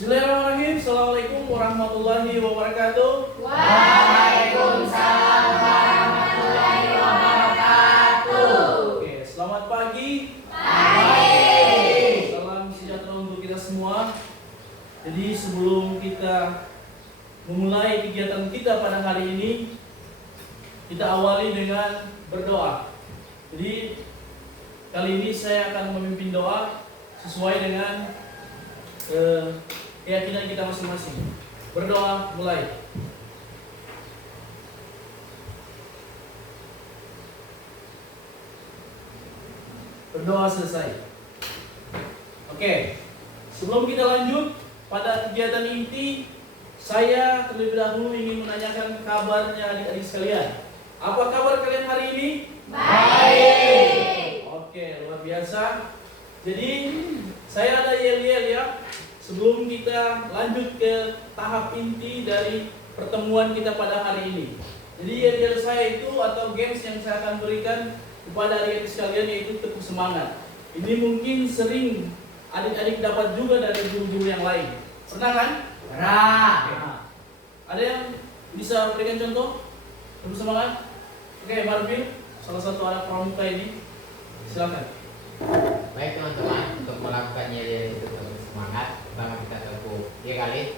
Bismillahirrahmanirrahim. Assalamualaikum warahmatullahi wabarakatuh. Waalaikumsalam warahmatullahi wabarakatuh. Oke, selamat pagi. Pagi. Salam sejahtera untuk kita semua. Jadi sebelum kita memulai kegiatan kita pada hari ini, kita awali dengan berdoa. Jadi kali ini saya akan memimpin doa sesuai dengan keyakinan kita masing-masing. Berdoa mulai. Berdoa selesai. Oke, sebelum kita lanjut pada kegiatan inti, saya terlebih dahulu ingin menanyakan kabarnya adik-adik sekalian. Apa kabar kalian hari ini? Baik. Oke, luar biasa. Jadi saya ada yel-yel ya. Sebelum kita lanjut ke tahap inti dari pertemuan kita pada hari ini. Jadi yel-yel saya itu atau games yang saya akan berikan kepada adik-adik sekalian yaitu tepuk semangat. Ini mungkin sering adik-adik dapat juga dari guru-guru yang lain. Pernah kan? Pernah. Nah, ada yang bisa berikan contoh? Tepuk semangat. Oke, Marvin, salah satu anak pramuka ini. Silakan. Baik teman-teman, untuk melakukan yel-yel itu tepuk semangat, pertama kita tepuk 3 kali.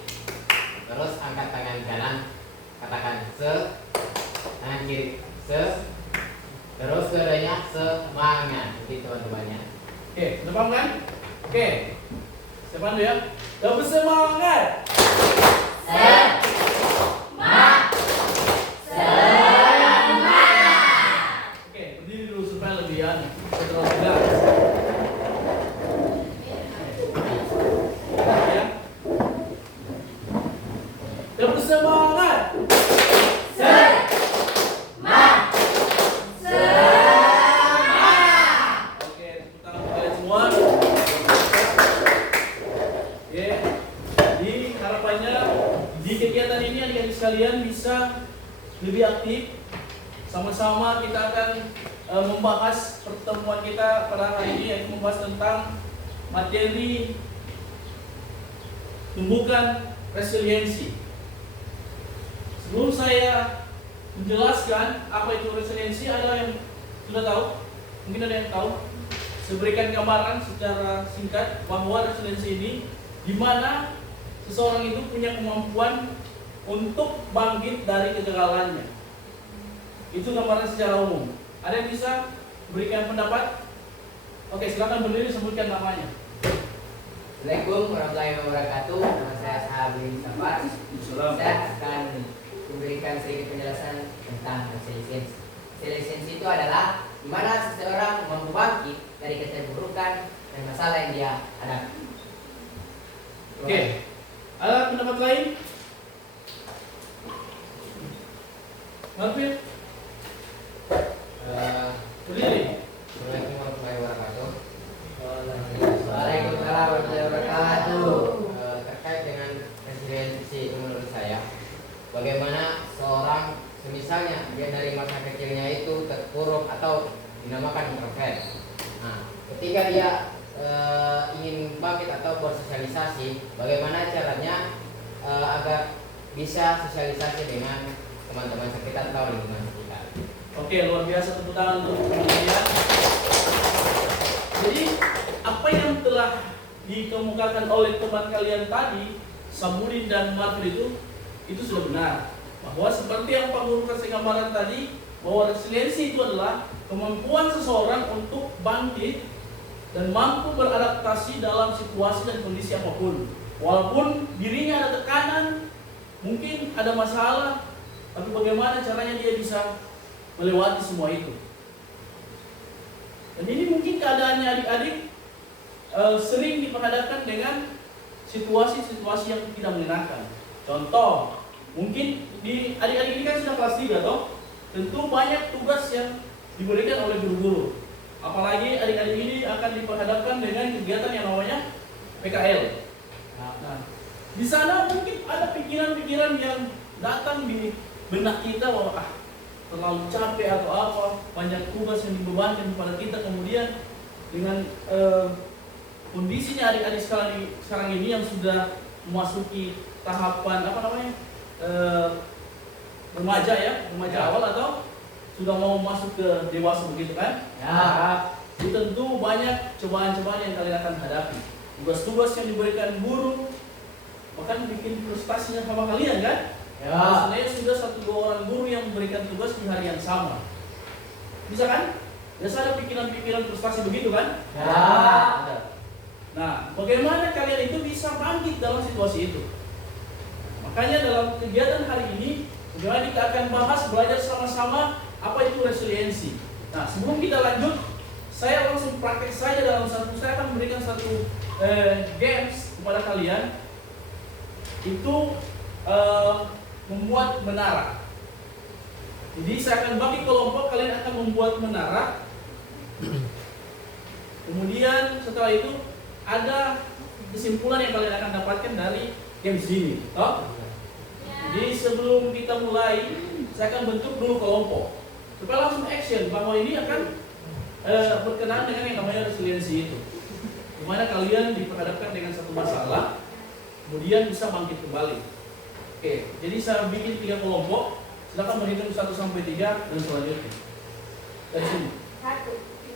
Terus angkat tangan kanan, katakan se, tangan kiri se, terus keduanya semangat. Jadi teman-temannya. Oke, udah paham kan? Oke. Saya pandu ya. Tepuk semangat. Oke, berdiri dulu supaya lebih terlalu jelas. Ya. Tepuk semangat. Oke, tepuk tangan untuk kalian semua. Oke. Jadi harapannya di kegiatan ini adik-adik sekalian bisa lebih aktif. Sama-sama kita akan membahas pertemuan kita pada hari ini, yaitu membahas tentang materi tumbuhkan resiliensi. Sebelum saya menjelaskan apa itu resiliensi, ada yang sudah tahu? Mungkin ada yang tahu? Saya berikan gambaran secara singkat bahwa resiliensi ini di mana seseorang itu punya kemampuan untuk bangkit dari kegagalannya. Itu gambaran secara umum. Ada yang bisa berikan pendapat? Oke, silakan berdiri, sebutkan namanya. Assalamualaikum warahmatullahi wabarakatuh. Nama saya Sahabri Safar. Saya akan memberikan sedikit penjelasan tentang resiliensi. Resiliensi itu adalah di mana seseorang mampu bangkit dari keterpurukan dan masalah yang dia hadapi. Oke, ada pendapat lain? Marvin, berdiri. Assalamualaikum warahmatullahi wabarakatuh. Waalaikumsalam warahmatullahi wabarakatuh. Terkait dengan resiliensi itu menurut saya, bagaimana seorang semisalnya dia dari masa kecilnya itu terpuruk atau dinamakan introvert. Nah, ketika dia ingin bangkit atau bersosialisasi, bagaimana caranya agar bisa sosialisasi dengan teman-teman sekitar atau lingkungan sekitar. Oke, luar biasa, tepuk tangan untuk kalian. Jadi, apa yang telah dikemukakan oleh teman kalian tadi, Samudin dan Marvin itu sudah benar. Bahwa seperti yang Pak Guru kasih gambaran tadi, bahwa resiliensi itu adalah kemampuan seseorang untuk bangkit dan mampu beradaptasi dalam situasi dan kondisi apapun. Walaupun dirinya ada tekanan, mungkin ada masalah, tapi bagaimana caranya dia bisa melewati semua itu. Dan ini mungkin keadaannya adik-adik sering diperhadapkan dengan situasi-situasi yang tidak menyenangkan. Contoh, mungkin di adik-adik ini kan sudah kelas 3 toh. Tentu banyak tugas yang diberikan oleh guru-guru. Apalagi adik-adik ini akan diperhadapkan dengan kegiatan yang namanya PKL. Nah, di sana mungkin ada pikiran-pikiran yang datang di benak kita bahwa terlalu capek atau apa, banyak tugas yang dibebankan kepada kita, kemudian dengan kondisinya adik-adik sekarang ini yang sudah memasuki tahapan apa namanya remaja ya, remaja Ya. awal atau sudah mau masuk ke dewasa begitu kan? Ya. Jadi tentu banyak cobaan-cobaan yang kalian akan hadapi. Tugas-tugas yang diberikan guru bahkan bikin frustasinya sama kalian kan? Ya. Sebenarnya sudah 1-2 orang guru yang memberikan tugas di hari yang sama. Bisa kan? Biasa ada pikiran-pikiran frustasi begitu kan? Ya. Nah, bagaimana kalian itu bisa bangkit dalam situasi itu? Makanya dalam kegiatan hari ini, bagaimana kita akan bahas belajar sama-sama apa itu resiliensi. Nah, sebelum kita lanjut, saya langsung praktek saja saya akan memberikan satu games kepada kalian. Itu membuat menara. Jadi saya akan bagi kelompok, kalian akan membuat menara. Kemudian setelah itu ada kesimpulan yang kalian akan dapatkan dari games ini. Toh? Jadi sebelum kita mulai, saya akan bentuk dulu kelompok supaya langsung action bahwa ini akan berkenaan dengan yang namanya resiliensi itu. Dimana kalian diperhadapkan dengan satu masalah, kemudian bisa bangkit kembali. Oke, jadi saya bikin 3 kelompok. Silakan berhitung 1 sampai 3 dan selanjutnya. Dari sini. 1,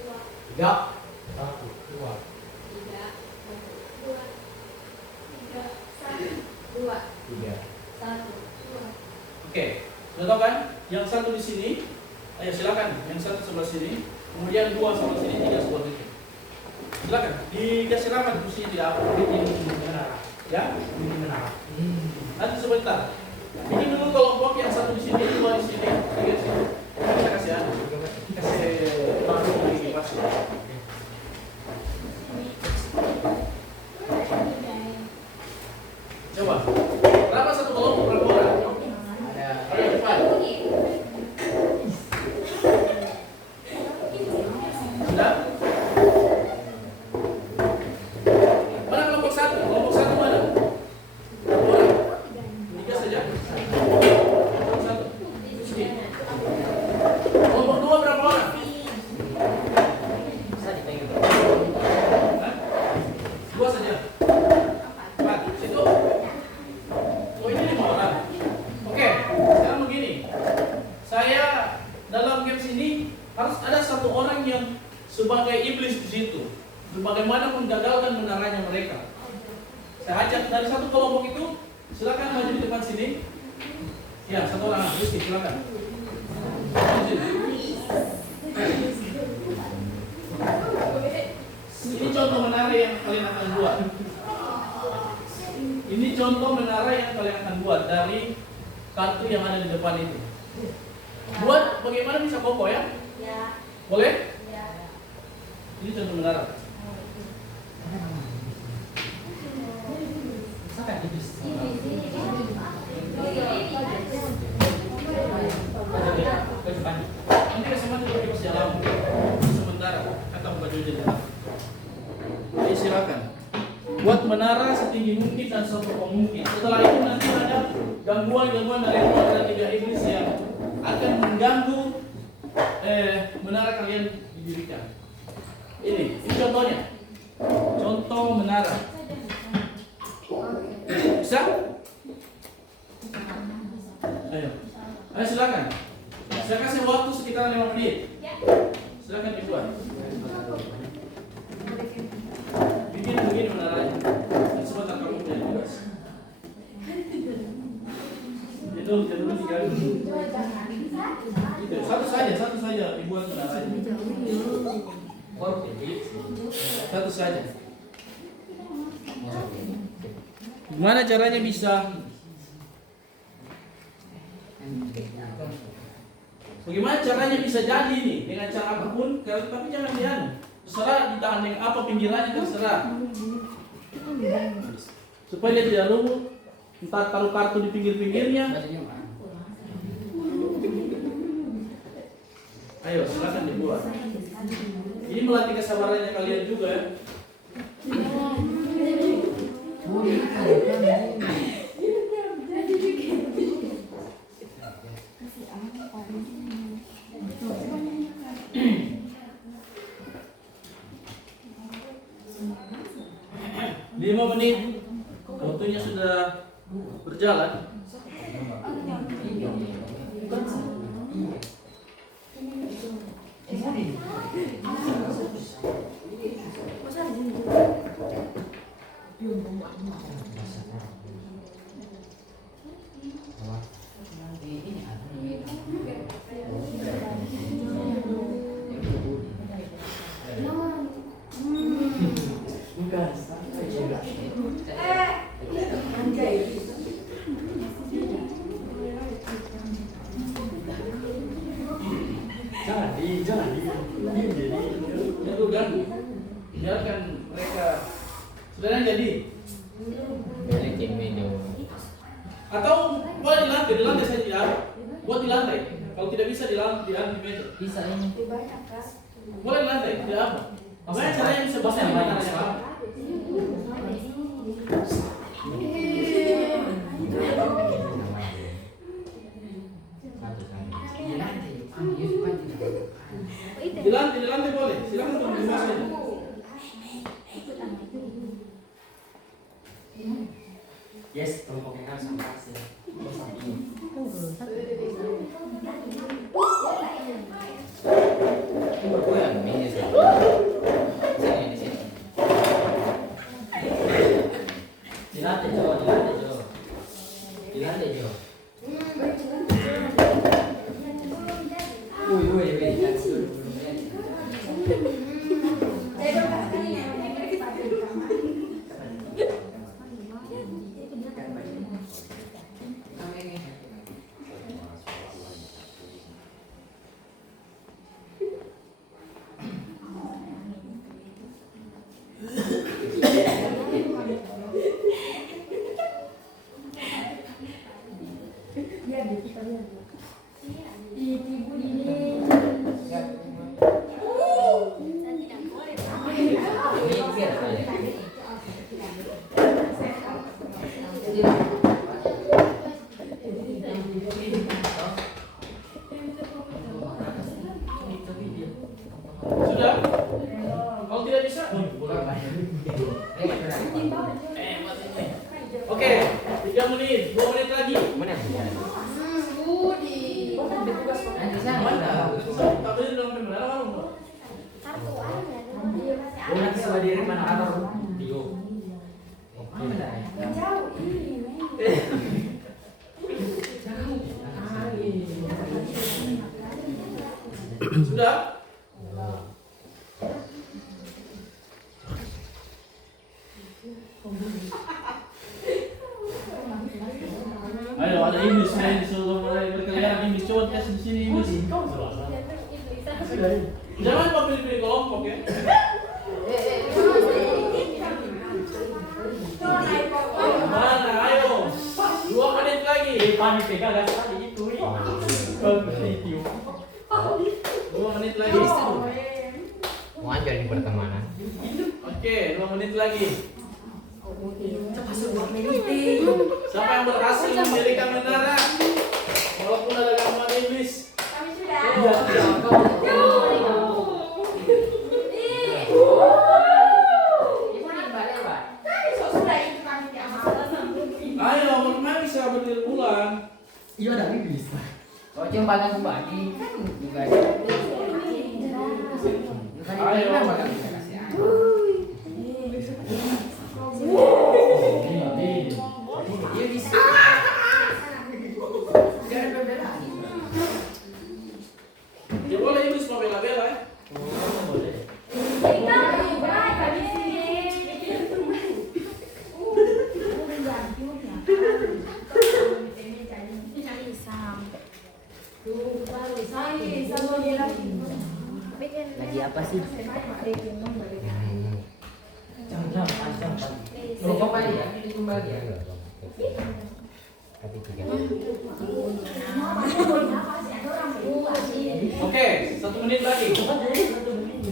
2, 3. 1, 2. 3, 2, 3, 1, 2, 3. 1, 2. Oke, sudah tahu kan? Yang satu di sini, ayo silakan. Yang satu sebelah sini, kemudian 2 sebelah sini, 3 sebelah sini. Silakan. Dikasih rapat kursinya tidak apa, bikin menara. Ya, bikin menara. Nanti sebentar. Bikin dulu kelompok yang satu di sini, 2 di sini, 3 di sini. Kita kasih anu, kasih baru lagi pasti. Coba. Berapa satu kelompok berapa orang? Ada Ayo cepat. Sudah? Mana kelompok 1? Kelompok 1 mana? Berapa orang? 3 saja. Kelompok 1. Kelompok 2 berapa orang? bisa dipegang. Hah? 2 saja. 4. Situ. Oh ini 5 orang. Oke, sekarang begini. Saya dalam games ini harus ada satu orang yang sebagai iblis di situ. Bagaimana menggagalkan menaranya mereka. Saya ajak dari satu kelompok itu, silakan maju di depan sini. Ya, satu orang. Rizky, silakan. Maju. Ini contoh menara yang kalian akan buat. Ini contoh menara yang kalian akan buat dari kartu yang ada di depan itu. Buat bagaimana bisa kokoh ya? Ya, Boleh? ya. Ini contoh menara. Nanti kasih mati pergi pas jalan. Sementara atau buka dulu jadi. Jadi silakan. Buat menara setinggi mungkin dan sekokoh mungkin. Setelah itu nanti ada gangguan-gangguan dari luar dan 3 iblis yang akan mengganggu menara kalian didirikan. Ini contohnya. Contoh menara. Bisa? Ayo. Ayo silakan. Saya kasih waktu sekitar 5 menit. Silakan dibuat. Bikin begini menaranya. Dan sebentar kamu punya tugas. Jadul diganggu. Itu satu saja dibuat menaranya. Satu saja. Gimana caranya bisa? Bagaimana caranya bisa jadi ini dengan cara apapun? Tapi jangan dianu. Terserah ditahan dengan apa pinggirannya terserah. Supaya dia tidak lumpuh. Entah taruh kartu di pinggir-pinggirnya. Ayo silakan dibuat. Ini melatih kesabarannya kalian juga ya. Lima menit waktu waktunya sudah berjalan. Itu kan, biarkan mereka. Sudah jadi. Atau boleh di lantai saya tidak. Buat di lantai. Kalau tidak bisa di meja. Bisa ini. Boleh di lantai, tidak apa. Makanya caranya bisa bahasa yang banyak. Di lantai boleh. Silakan untuk dimasukkan. Yes, tolong pakaikan sampai hasil. Di lantai Jo. Sudah? Kalau tidak bisa, oke, 3 menit, 2 menit lagi. Tapi dalam pembenaran Nanti sama diri mana atau Dio. sudah? Ayo, ada Inggris saya disuruh mulai berkeliaran Inggris. Coba tes di sini Inggris. Jangan kau pilih-pilih kelompok ya. Mana? Ayo, 2 menit lagi. Panik pegang gas tadi itu. 2 menit lagi. Mau ajarin pertemanan. Oke, 2 menit lagi. Siapa yang berhasil mendirikan menara? Walaupun ada gambar Inggris. Ayo, bagaimana bisa berdiri ulang? Iya dari bisa. Kalau jembatan kembali kan juga ada. Ayo. Dia bisa. Jangan berbeda. Ya boleh Inggris mau bela-bela ya. Boleh. Lagi apa sih? Jangan. Rokok kali ya, ini kembali ya. Tapi tiga. Oke, 1 menit lagi. 1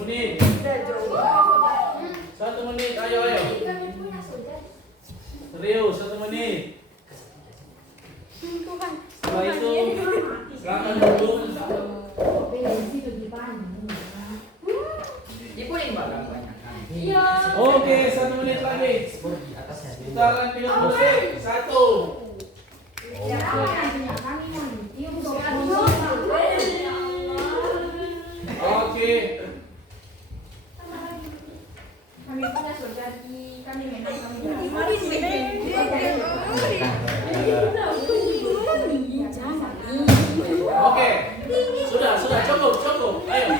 menit. 1 menit, ayo. Serius, 1 menit. Setelah itu, silakan duduk. Ibu yang bakal banyak. Oke, 1 menit lagi. Di atas ya. Putaran kedua. Satu. Oke. Kami punya saudari, kami memang kami Oke. Sudah cukup. Ayo.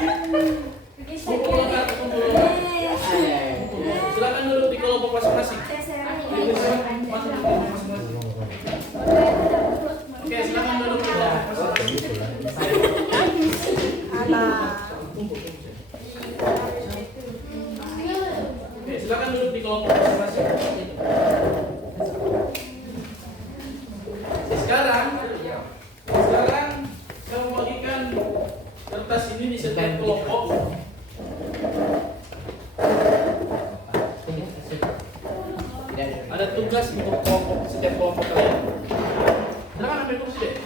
Kumpul lengkap, kumpul lengkap. Silakan duduk di kelompok masing-masing. Oke, silakan duduk di kelompok masing-masing. Oke, silakan duduk di kelompok masing-masing. Sekarang kamu bagikan kertas ini di setiap kelompok. Ada tugas untuk setiap kelompok kalian. Silakan ambil kursi deh.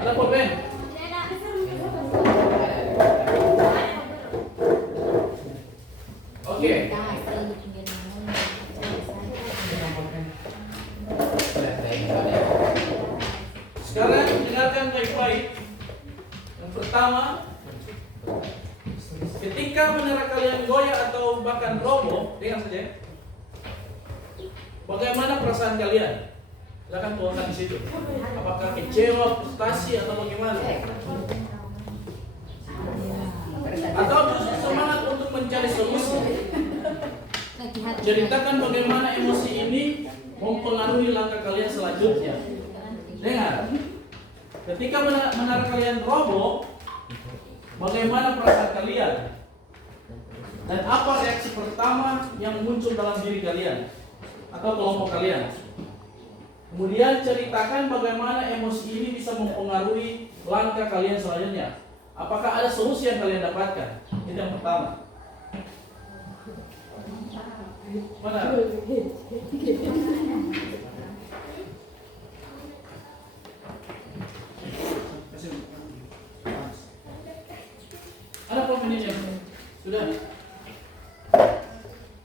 Ada pulpen. Oke. Sekarang dengarkan baik-baik. Yang pertama, ketika menara kalian goyah atau bahkan roboh, dengar saja. Bagaimana perasaan kalian? Silakan tuangkan di situ. Apakah kecewa, frustasi atau bagaimana? Atau justru semangat untuk mencari solusi? Ceritakan bagaimana emosi ini mempengaruhi langkah kalian selanjutnya. Dengar, ketika menara kalian roboh, bagaimana perasaan kalian? Dan apa reaksi pertama yang muncul dalam diri kalian atau kelompok kalian? Kemudian ceritakan bagaimana emosi ini bisa mempengaruhi langkah kalian selanjutnya. Apakah ada solusi yang kalian dapatkan? Itu yang pertama. Mana? Ada pulpen ini? Sudah.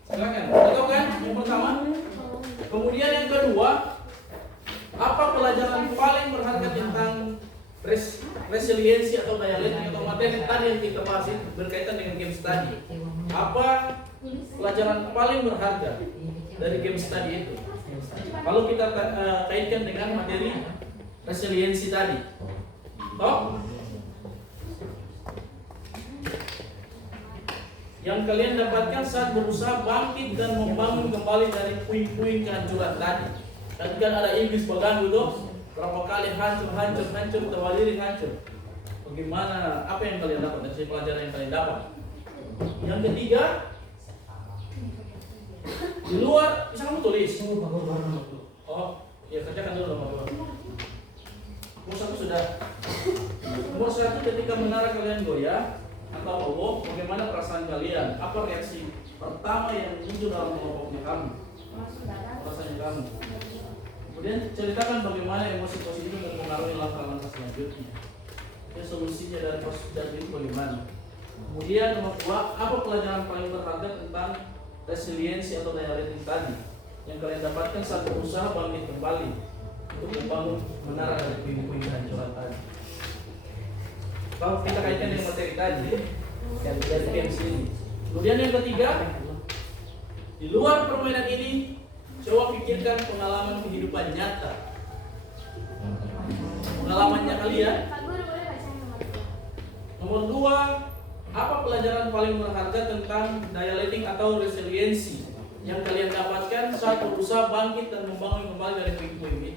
Silakan. Tahu kan? Yang pertama. Kemudian yang kedua, apa pelajaran paling berharga tentang resiliensi atau daya latih atau materi tadi yang kita bahas itu berkaitan dengan game study? Apa pelajaran paling berharga dari game study itu? Kalau kita kaitkan dengan materi resiliensi tadi, toh yang kalian dapatkan saat berusaha bangkit dan membangun kembali dari puing-puing kehancuran tadi. Tadi kan ada Inggris mengganggu tuh, berapa kali hancur, terbalik hancur. Bagaimana? Apa yang kalian dapat dari pelajaran yang kalian dapat? Yang ketiga, di luar bisa kamu tulis. Oh, ya kerjakan dulu nomor 2. Nomor 1 sudah. Nomor 1, ketika menara kalian goyah atau roboh, bagaimana perasaan kalian? Apa reaksi pertama yang muncul dalam kelompoknya kamu? Perasaannya kamu. Kemudian ceritakan bagaimana emosi positif mempengaruhi langkah-langkah selanjutnya. Ya, solusinya dari positif itu bagaimana? Kemudian nomor 2, apa pelajaran paling berharga tentang resiliensi atau daya latih tadi yang kalian dapatkan saat berusaha bangkit kembali untuk membangun menara dari puing-puing kehancuran tadi? Kalau kita kaitkan dengan materi tadi dari games ini. Kemudian yang ketiga, di luar permainan ini, coba pikirkan pengalaman kehidupan nyata. Pengalamannya kalian. Nomor 2, apa pelajaran paling berharga tentang daya latih atau resiliensi yang kalian dapatkan saat berusaha bangkit dan membangun kembali dari puing-puing ini?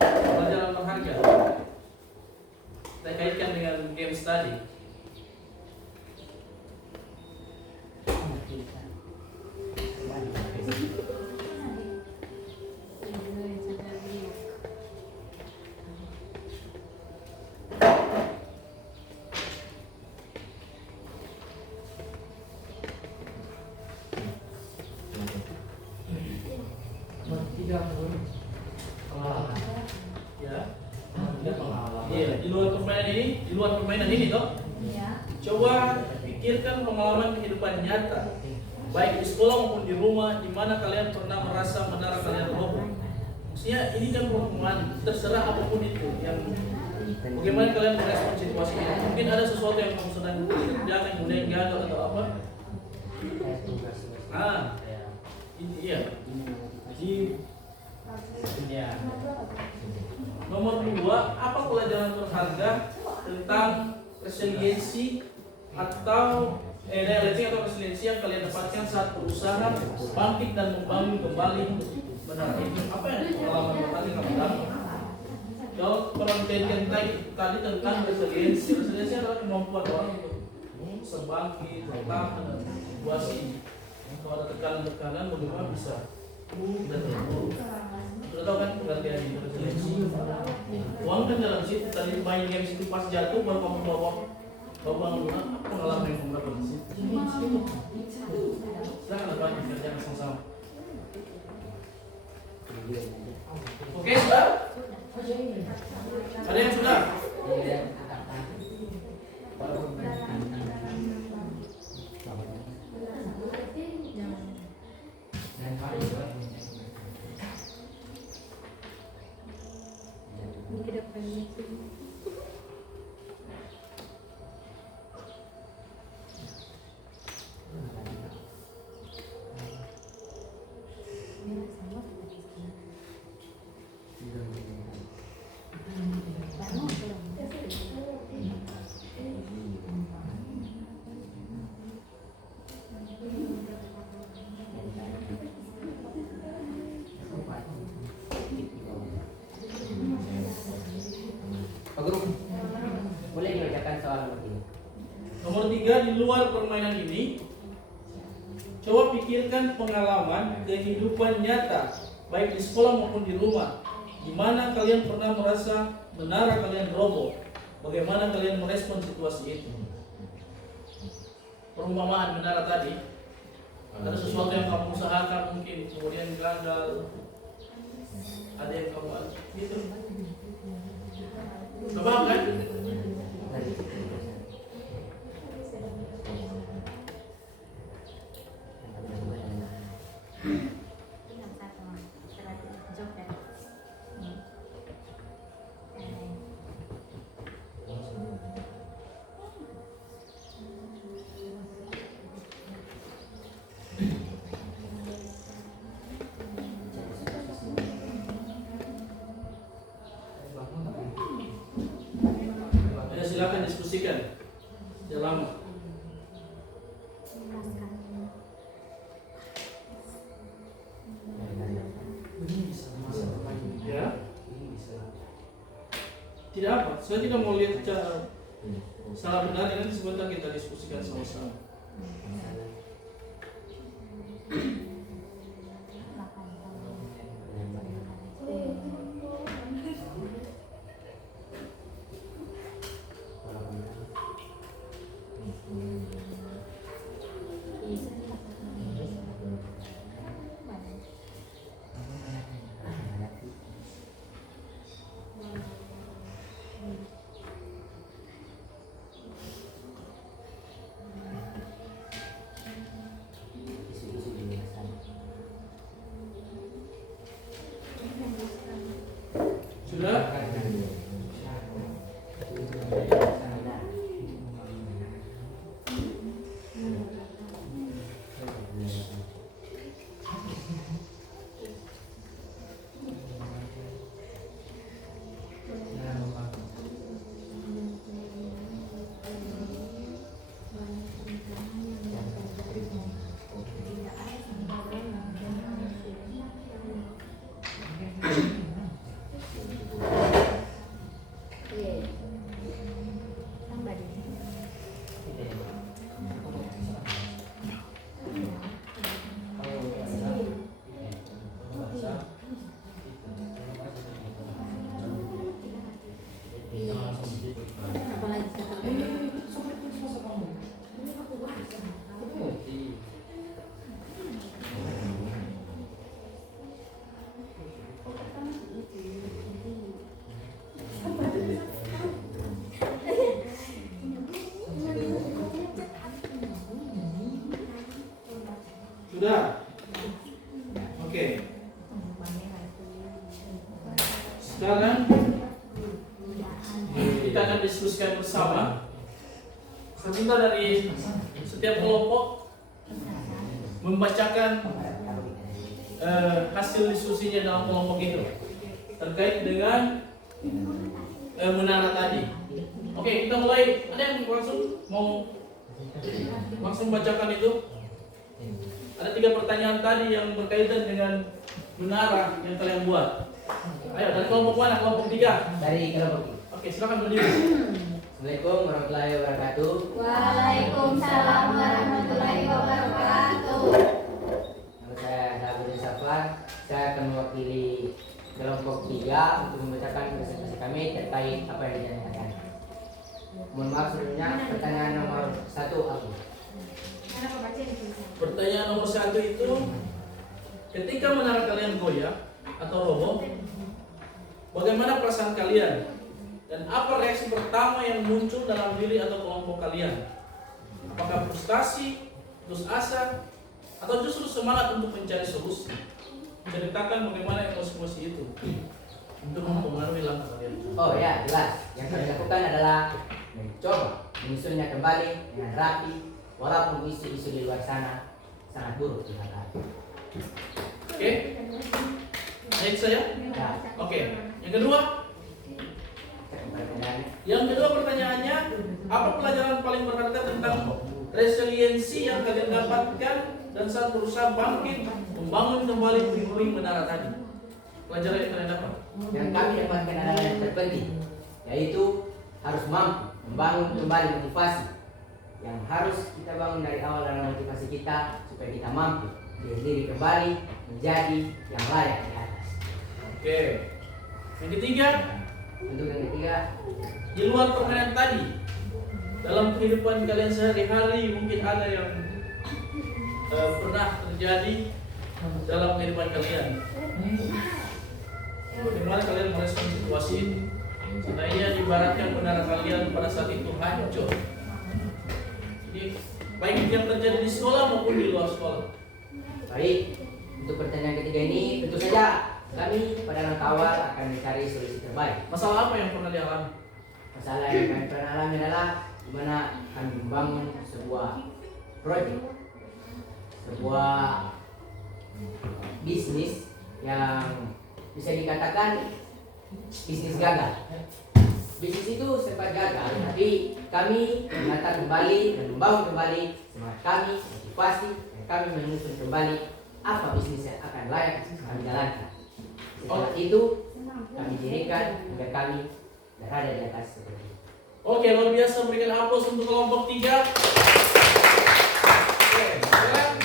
Pelajaran berharga. Kita kaitkan dengan game study. Ya. Iya, di luar permainan ini toh. Iya. Coba pikirkan pengalaman kehidupan nyata baik di sekolah maupun di rumah, di mana kalian pernah merasa menara kalian roboh. Maksudnya ini kan pertemuan, terserah apapun itu yang bagaimana kalian merespon situasi ini. Mungkin ada sesuatu yang kamu sedang kerjakan kemudian gagal atau apa. Ini iya. Jadi Ya. nomor 2, apa pelajaran berharga tentang resiliensi atau resiliensi atau resiliensi yang kalian dapatkan saat berusaha bangkit dan membangun kembali menara itu? Apa yang pengalaman berarti kamu dapat? Kalau penelitian tadi tentang resiliensi adalah kemampuan orang untuk bisa bangkit, bertahan dalam situasi. Kalau ada tekanan-tekanan, bagaimana bisa dan terburuk? Sudah tahu kan pengertian itu resiliensi? Uang kan dalam situ tadi main games itu pas jatuh baru kamu bawa bangunan, apa pengalaman yang kamu dapat di situ? Silahkan lepas dikerjakan sama-sama. Oke, sudah? Ada yang sudah? Pak Guru, boleh dibacakan soal nomor 3? Nomor 3, di luar permainan ini, coba pikirkan pengalaman kehidupan nyata, baik di sekolah maupun di rumah, di mana kalian pernah merasa menara kalian roboh. Bagaimana kalian merespon situasi itu? Perumpamaan menara tadi, ada sesuatu yang kamu usahakan mungkin kemudian gagal, ada yang kamu gitu. Paham kan? Silakan diskusikan. Sudah lama. Ya. Tidak apa. Saya tidak mau lihat cara salah benar. Nanti sebentar kita diskusikan sama-sama. Sudah. Oke. Sekarang kita akan diskusikan bersama. Seminta dari setiap kelompok membacakan hasil diskusinya dalam kelompok itu terkait dengan menara tadi. Oke, kita mulai. Ada yang mau langsung bacakan itu? Ada 3 pertanyaan tadi yang berkaitan dengan menara yang kalian buat. Ayo, dari kelompok mana? Kelompok 3. Dari kelompok. Oke, silakan berdiri. Assalamualaikum warahmatullahi wabarakatuh. Waalaikumsalam warahmatullahi wabarakatuh. Nama saya David Safar. Saya akan mewakili kelompok 3 untuk membacakan presentasi kami terkait apa yang ditanyakan. Mohon maaf sebelumnya, pertanyaan nomor 1 aku. Pertanyaan nomor 1 itu, ketika menara kalian goyah atau roboh, bagaimana perasaan kalian? Dan apa reaksi pertama yang muncul dalam diri atau kelompok kalian? Apakah frustasi, putus asa, atau justru semangat untuk mencari solusi? Ceritakan bagaimana emosi itu untuk mempengaruhi langkah kalian. Oh ya, jelas. Yang kami lakukan adalah mencoba menyusunnya kembali dengan rapi, walaupun isu-isu di luar sana sangat buruk di mata. Oke? Baik saya? Ya, Oke. Yang kedua? pertanyaannya. Yang kedua pertanyaannya, apa pelajaran paling berharga tentang resiliensi yang kalian dapatkan dan saat berusaha bangkit membangun kembali puing-puing menara tadi? Pelajaran yang kalian dapat? Yang kami dapatkan adalah yang terpenting, yaitu harus mampu membangun kembali motivasi yang harus kita bangun dari awal dalam motivasi kita supaya kita mampu berdiri kembali menjadi yang layak di atas. Oke. Yang ketiga, Untuk yang ketiga, di luar permainan tadi, dalam kehidupan kalian sehari-hari mungkin ada yang pernah terjadi dalam kehidupan kalian. Bagaimana kalian merespon situasi itu? Seandainya ibaratkan menara kalian pada saat itu hancur. Jadi baik itu yang terjadi di sekolah maupun di luar sekolah. baik. Untuk pertanyaan ketiga ini tentu saja kami pada langkah awal akan mencari solusi terbaik. Masalah apa yang pernah dialami? Masalah yang kami pernah alami adalah di mana kami membangun sebuah proyek, sebuah bisnis yang bisa dikatakan bisnis gagal. Bisnis itu sempat gagal, tapi kami menata kembali dan membangun kembali semangat kami, motivasi, dan kami menyusun kembali apa bisnis yang akan layak kami jalankan. Setelah itu kami dirikan hingga kami berada di atas seperti ini. Oke, luar biasa, berikan aplaus untuk kelompok 3. Oke, sekarang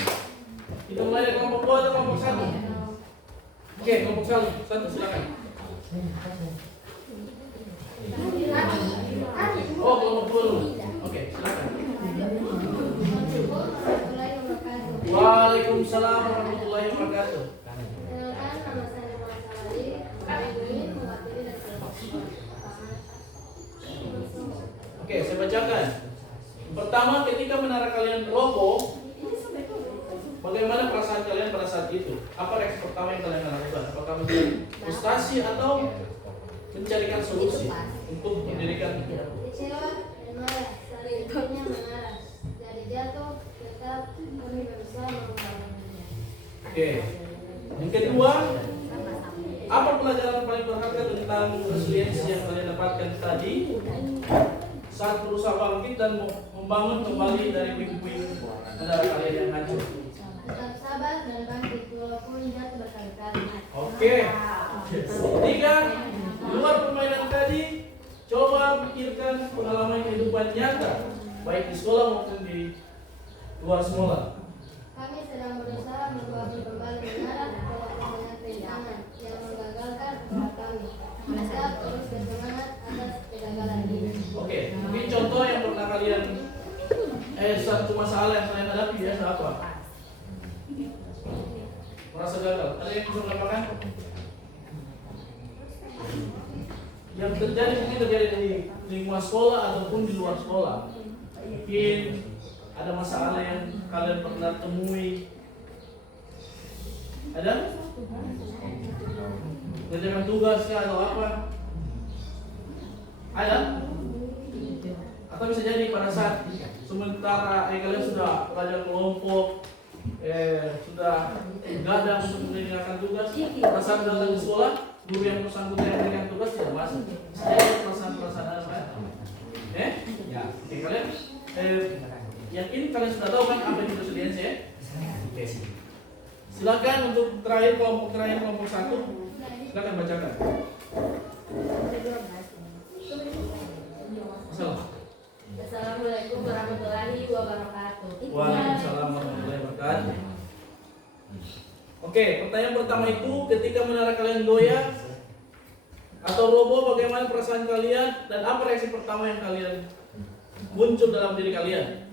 kita mulai dari kelompok 2 atau kelompok 1. Oke, kelompok 1 silakan. Oh, kelompok 2 dulu. Oke, silakan. Waalaikumsalam warahmatullahi wabarakatuh. Oke, saya bacakan. Pertama, ketika menara kalian roboh, bagaimana perasaan kalian pada saat itu? Apa reaksi pertama yang kalian lakukan? Apakah menjadi frustasi atau mencarikan solusi untuk mendirikan? Kecewa dan marah, selanjutnya mengarah. Dari jatuh, tetap kami berusaha membangunnya. Oke. Yang kedua, apa pelajaran paling berharga tentang resiliensi yang kalian dapatkan tadi saat berusaha bangkit dan membangun kembali dari puing-puing menara kalian yang hancur? Tetap sabar dan bangkit walaupun jatuh berkali-kali. Oke. Tiga, di luar permainan tadi, coba pikirkan pengalaman kehidupan nyata, baik di sekolah maupun di luar sekolah. Kami sedang berusaha membangun kembali menara walaupun dengan rintangan yang menggagalkan usaha kami. Kita terus bersemangat atas kegagalan ini. Oke, mungkin contoh yang pernah kalian satu masalah yang kalian hadapi biasa apa? Merasa gagal. Ada yang bisa mengatakan? Yang terjadi mungkin terjadi di lingkungan sekolah ataupun di luar sekolah. Mungkin ada masalah yang kalian pernah temui Ada? Kerjakan tugas kah atau apa? Ada? Atau bisa jadi pada saat sementara kalian sudah belajar kelompok, sudah gadang untuk mengerjakan tugas, pada saat datang ke sekolah, guru yang bersangkutan yang memberikan tugas tidak masuk. Saya perasaan-perasaan apa? Ya. Oke, kalian yakin kalian sudah tahu kan apa itu resiliensi ya? Oke. Silakan untuk terakhir kelompok 1. Silakan bacakan. Assalamualaikum warahmatullahi wabarakatuh. Waalaikumsalam warahmatullahi wabarakatuh. Oke, pertanyaan pertama itu ketika menara kalian goyah atau roboh, bagaimana perasaan kalian dan apa reaksi pertama yang kalian muncul dalam diri kalian?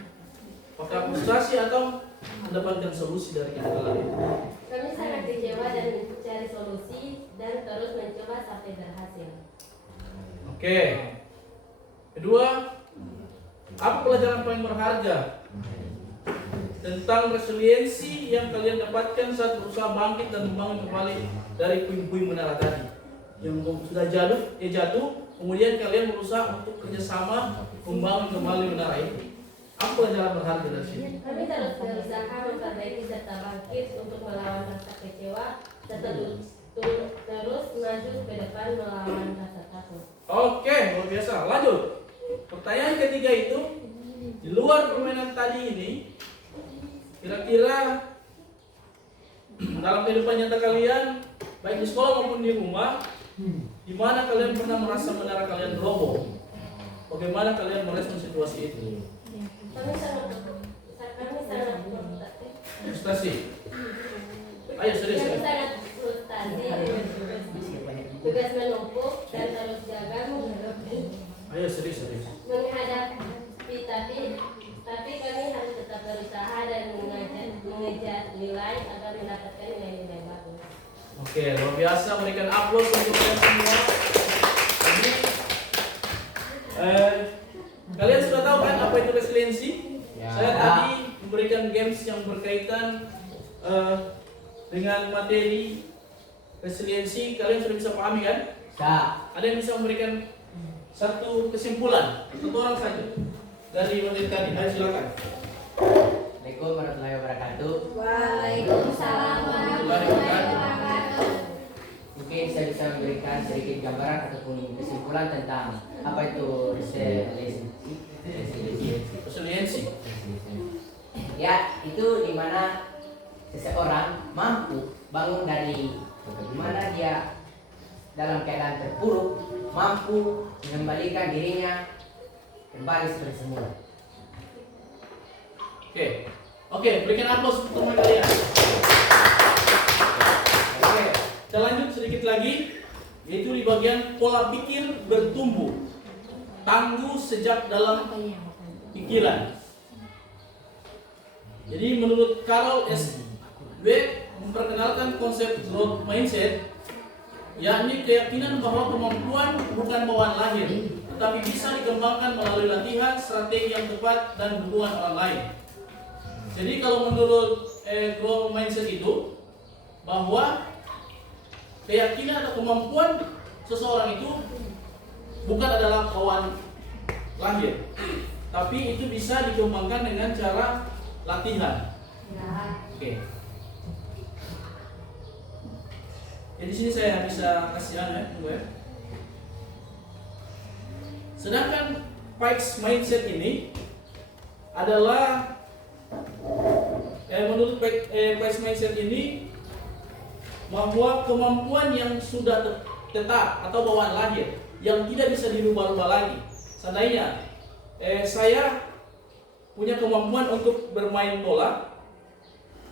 Apakah frustasi atau mendapatkan solusi dari kegagalan itu? Kami sangat kecewa dan mencari solusi dan terus mencoba sampai berhasil. Oke. Kedua, apa pelajaran paling berharga tentang resiliensi yang kalian dapatkan saat berusaha bangkit dan membangun kembali dari puing-puing menara tadi yang sudah jatuh, kemudian kalian berusaha untuk kerjasama membangun kembali menara itu. Apa pelajaran berharga dari sini? Kami terus berusaha memperbaiki serta bangkit untuk melawan rasa kecewa serta terus maju ke depan melawan rasa takut. Oke, luar biasa. Lanjut. Pertanyaan ketiga itu, di luar permainan tadi ini, kira-kira dalam kehidupan nyata kalian, baik di sekolah maupun di rumah, di mana kalian pernah merasa menara kalian roboh? Bagaimana kalian merespon situasi itu? Kami sangat Frustasi. Ayo serius. Kami sangat frustasi dengan tugas menumpuk dan terus gagal Ayo serius. menghadapi tapi kami harus tetap berusaha dan mengejar nilai agar mendapatkan nilai-nilai bagus. Oke, luar biasa, berikan aplaus untuk kalian semua. Jadi, kalian sudah tahu kan apa itu resiliensi? Ya. Saya tadi memberikan games yang berkaitan dengan materi resiliensi. Kalian sudah bisa pahami kan? Bisa. Ada yang bisa memberikan satu kesimpulan, satu orang saja dari materi tadi. Ayo silakan. Assalamualaikum warahmatullahi wabarakatuh. Waalaikumsalam warahmatullahi wabarakatuh. Mungkin saya bisa memberikan sedikit gambaran ataupun kesimpulan tentang apa itu resiliensi. Ya, itu dimana seseorang mampu bangun dari dimana dia dalam keadaan terpuruk, mampu mengembalikan dirinya kembali seperti semula. Oke, berikan aplaus untuk teman kalian. Oke, kita lanjut sedikit lagi, yaitu di bagian pola pikir bertumbuh, tangguh sejak dalam pikiran. Jadi menurut Carol S. Dweck memperkenalkan konsep growth mindset, yakni keyakinan bahwa kemampuan bukan bawaan lahir, tetapi bisa dikembangkan melalui latihan, strategi yang tepat, dan dukungan orang lain. Jadi kalau menurut growth mindset itu, bahwa keyakinan atau kemampuan seseorang itu bukan adalah bawaan lahir, tapi itu bisa dikembangkan dengan cara latihan. Oke. Jadi sini saya bisa kasih ya. Sedangkan Pikes mindset ini adalah menurut Pikes mindset ini bahwa kemampuan yang sudah tetap atau bawaan lahir yang tidak bisa dirubah-rubah lagi. Seandainya saya punya kemampuan untuk bermain bola,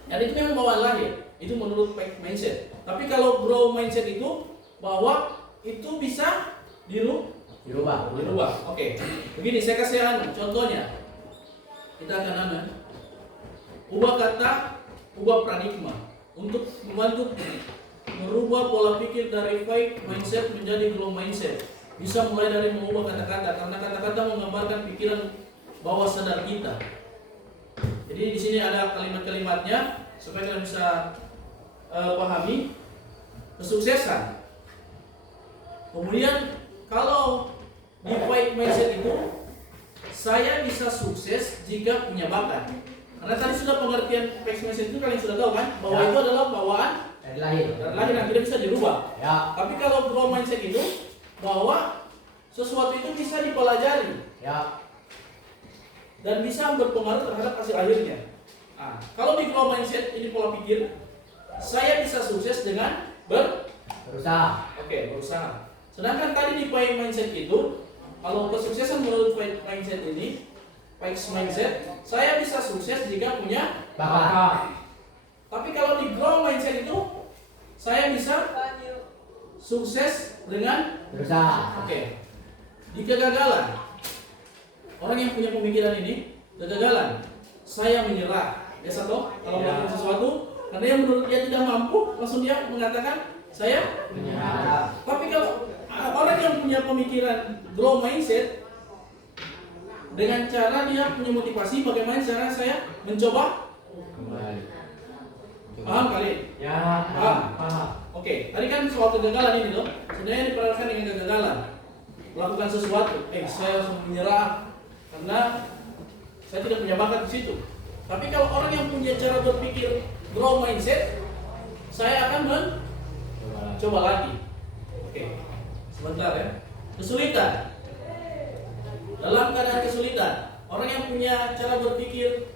dan itu memang bawaan lahir, itu menurut Pikes mindset. Tapi kalau grow mindset itu bahwa itu bisa dirubah. Oke. Begini saya kasih contohnya. Kita akan ubah kata, ubah paradigma untuk membantu merubah pola pikir dari fixed mindset menjadi grow mindset. Bisa mulai dari mengubah kata-kata, karena kata-kata menggambarkan pikiran bawah sadar kita. Jadi di sini ada kalimat-kalimatnya supaya kalian bisa pahami kesuksesan. Kemudian kalau di fight mindset itu saya bisa sukses jika punya bakat. Karena tadi sudah pengertian fixed mindset itu kalian sudah tahu kan, bahwa itu adalah bawaan Dari lahir. dari lahir yang tidak bisa dirubah. Ya. Tapi kalau growth mindset itu bahwa sesuatu itu bisa dipelajari Ya. dan bisa berpengaruh terhadap hasil akhirnya. Nah, kalau di growth mindset ini pola pikir, saya bisa sukses dengan Berusaha. berusaha. Sedangkan tadi di fight mindset itu, kalau kesuksesan menurut fight mindset ini, fixed mindset, saya bisa sukses jika punya Bakat. Tapi kalau di growth mindset itu, saya bisa sukses dengan Berusaha. di kegagalan. Orang yang punya pemikiran ini, kegagalan, saya menyerah. Biasa toh, kalau melakukan sesuatu, karena yang menurut dia tidak mampu, langsung dia mengatakan saya Menyerah. Tapi kalau orang yang punya pemikiran growth mindset, dengan cara dia punya motivasi, bagaimana cara saya mencoba. Kembali. Paham kali? Ya. Paham. Oke, tadi kan soal kegagalan ini loh. Sebenarnya diperhadapkan dengan kegagalan. Melakukan sesuatu, saya langsung menyerah karena saya tidak punya bakat di situ. Tapi kalau orang yang punya cara berpikir growth mindset, saya akan mencoba lagi. Oke, sebentar ya. Kesulitan. Dalam keadaan kesulitan, orang yang punya cara berpikir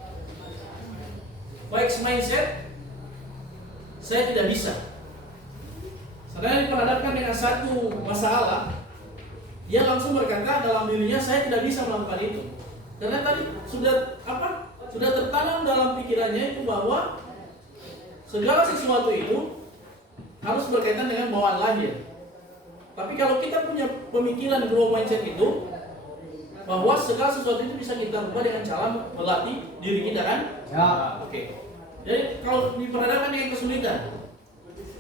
fixed mindset, saya tidak bisa. Saya diperhadapkan dengan satu masalah, dia langsung berkata dalam dirinya, saya tidak bisa melakukan itu. Karena tadi sudah sudah tertanam dalam pikirannya itu bahwa segala sesuatu itu harus berkaitan dengan bawaan lahir. Tapi kalau kita punya pemikiran growth mindset itu, bahwa segala sesuatu itu bisa kita ubah dengan cara melatih diri kita kan? Ya. Oke. Jadi kalau diperhadapkan dengan kesulitan,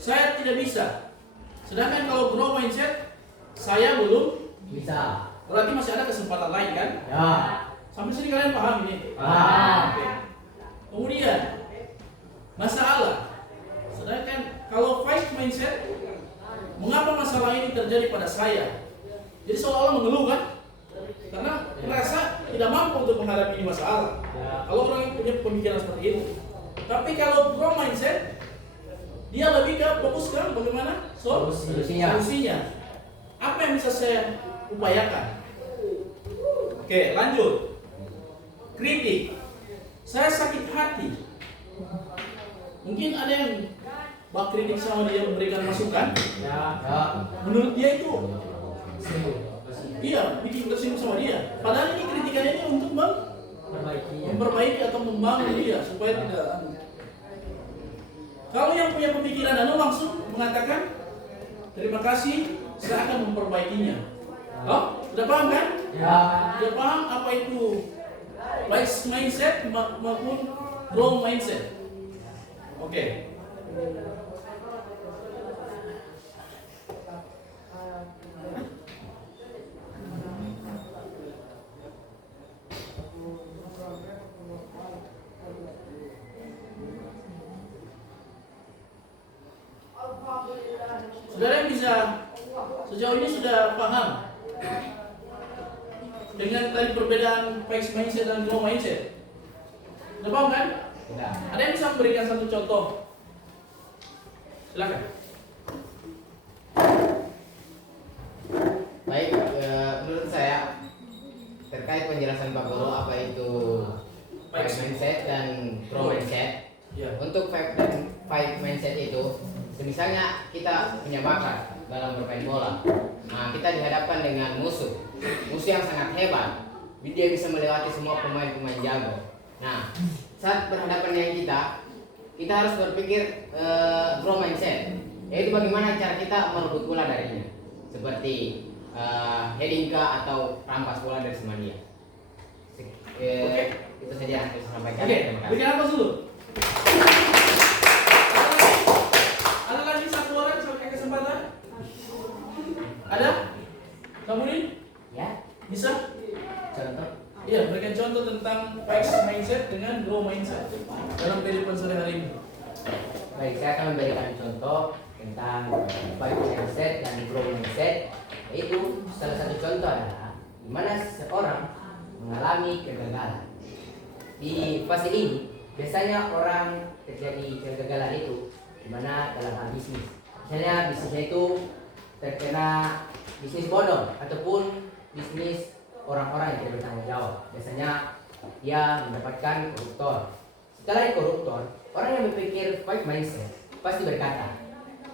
saya tidak bisa. Sedangkan kalau growth mindset, saya belum Bisa. berarti masih ada kesempatan lain kan? Ya. Sampai sini kalian paham ini? Paham. Oke. Kemudian masalah. Sedangkan kalau fixed mindset, mengapa masalah ini terjadi pada saya? Jadi seolah-olah mengeluh kan? Karena merasa tidak mampu untuk menghadapi ini masalah. Kalau orang yang punya pemikiran seperti itu. Tapi kalau growth mindset, dia lebih ke fokus ke bagaimana solusinya. Apa yang bisa saya upayakan? Oke, lanjut. Kritik. Saya sakit hati. Mungkin ada yang bak kritik sama dia, memberikan masukan. Ya. Menurut dia itu iya, bikin tersinggung sama dia. Padahal ini kritikannya ini untuk memperbaiki atau membangun dia supaya tidak. Kalau yang punya pemikiran langsung mengatakan terima kasih, saya akan memperbaikinya. Oh, sudah paham kan? Ya. Sudah paham apa itu fixed mindset maupun growth mindset? Oke. Saudara yang bisa sejauh ini sudah paham dengan tadi perbedaan fixed mindset dan growth mindset? Sudah paham kan? Tidak. Ada yang bisa memberikan satu contoh? Silakan. Baik, menurut saya terkait penjelasan Pak Guru apa itu fixed mindset dan growth mindset. Ya. Untuk fixed mindset itu, misalnya kita punya bakat dalam bermain bola. Nah, kita dihadapkan dengan musuh yang sangat hebat. Dia bisa melewati semua pemain-pemain jago. Nah, saat berhadapan dengan kita harus berpikir growth mindset, yaitu bagaimana cara kita merebut bola darinya, seperti heading ke atau rampas bola dari semua dia. Itu saja yang saya sampaikan. Oke, Terima kasih. berikan apa dulu? Ada lagi satu orang sebagai kesempatan? Ada? Kemudian Ya, bisa? contoh. Iya, berikan contoh tentang fixed mindset dengan growth mindset dalam kehidupan sehari-hari ini. Baik, saya akan memberikan contoh tentang fight mindset dan growth mindset. Yaitu salah satu contoh adalah di mana seseorang mengalami kegagalan. Di fase ini biasanya orang terjadi kegagalan itu di mana dalam hal bisnis. Misalnya bisnisnya itu terkena bisnis bodong ataupun bisnis orang-orang yang tidak bertanggung jawab. Biasanya dia mendapatkan koruptor. Setelah koruptor, orang yang berpikir fight mindset pasti berkata,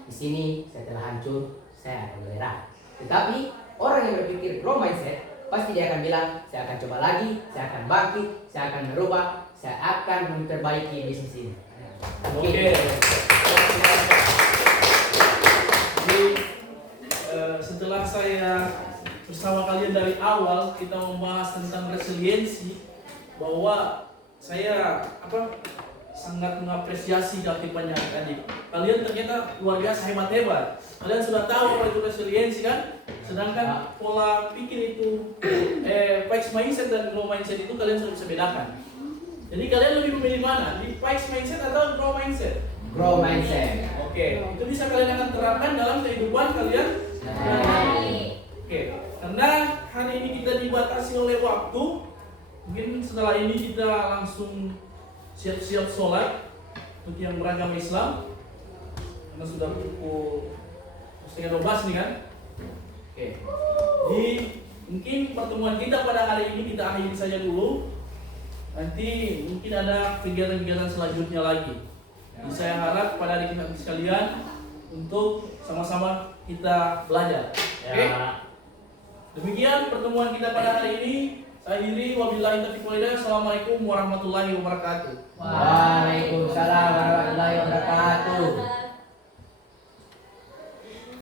di sini saya telah hancur, saya akan menyerah. Tetapi orang yang berpikir growth mindset pasti dia akan bilang, saya akan coba lagi, saya akan bangkit, saya akan merubah, saya akan memperbaiki bisnis ini. Oke. Jadi setelah saya bersama kalian dari awal kita membahas tentang resiliensi, bahwa saya sangat mengapresiasi keaktifan adik-adik. Kalian ternyata luar biasa hebat-hebat. Kalian sudah tahu apa itu resiliensi kan? Sedangkan pola pikir itu fixed mindset dan growth mindset itu kalian sudah bisa bedakan. Jadi kalian lebih memilih mana? Di fixed mindset atau growth mindset? Growth mindset. Oke, itu bisa kalian akan terapkan dalam kehidupan kalian. Oke, karena hari ini kita dibatasi oleh waktu, mungkin setelah ini kita langsung siap-siap sholat untuk yang beragama Islam, karena sudah pukul 11:30 nih kan. Oke, jadi mungkin pertemuan kita pada hari ini kita akhiri saja dulu. Nanti mungkin ada kegiatan-kegiatan selanjutnya lagi. Jadi saya harap pada adik-adik sekalian untuk sama-sama kita belajar. Oke? Demikian pertemuan kita pada hari ini. Saya akhiri, wabillahi taufiq wal hidayah. Assalamualaikum warahmatullahi wabarakatuh. Waalaikumsalam warahmatullahi wabarakatuh.